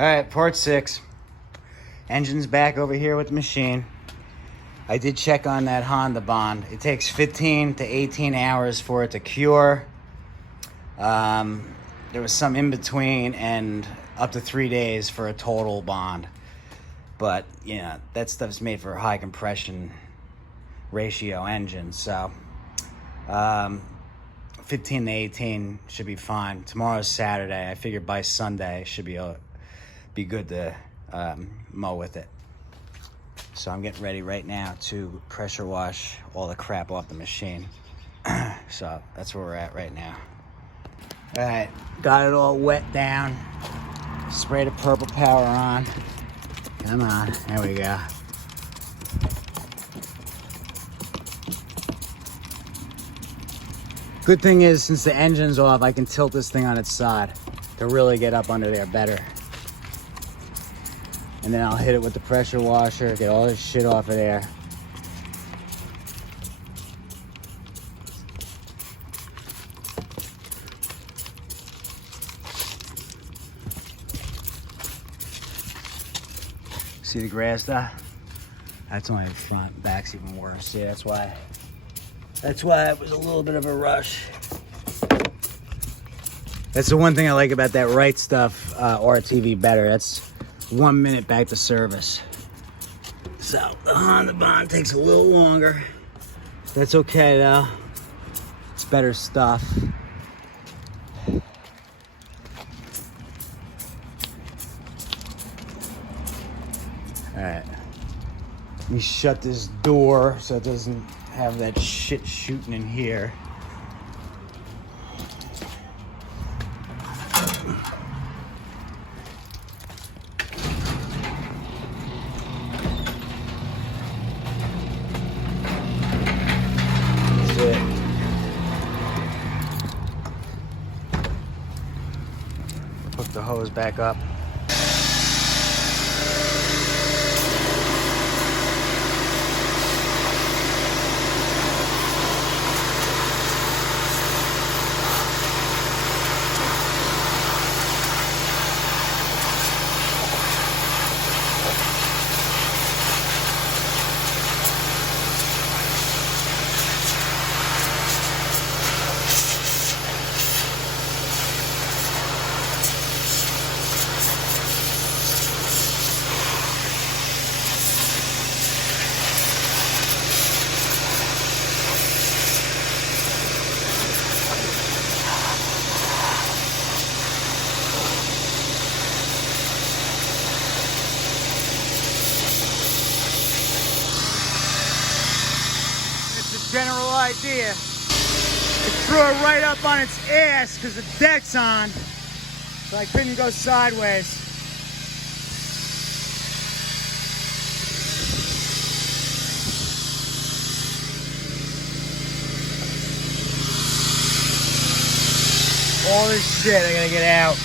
All right, part 6. Engine's back over here with the machine. I did check on that Honda bond. It takes 15 to 18 hours for it to cure. There was some in between and up to 3 days for a total bond. But, you know, that stuff's made for a high compression ratio engine. So, 15 to 18 should be fine. Tomorrow's Saturday. I figure by Sunday should be good to mow with it. So I'm getting ready right now to pressure wash all the crap off the machine. So that's where we're at right now. All right, got it all wet down. Spray the purple power on. Come on, there we go. Good thing is, since the engine's off, I can tilt this thing on its side to really get up under there better. And then I'll hit it with the pressure washer, get all this shit off of there. See the grass there? That's only the front, back's even worse. See, that's why it was a little bit of a rush. That's the one thing I like about that Right Stuff RTV better. That's 1 minute back to service. So the Honda bond takes a little longer. That's okay though. It's better stuff. All right. Let me shut this door so it doesn't have that shit shooting in here. Hook the hose back up. General idea. It threw it right up on its ass because the deck's on, so I couldn't go sideways. All this shit I gotta get out.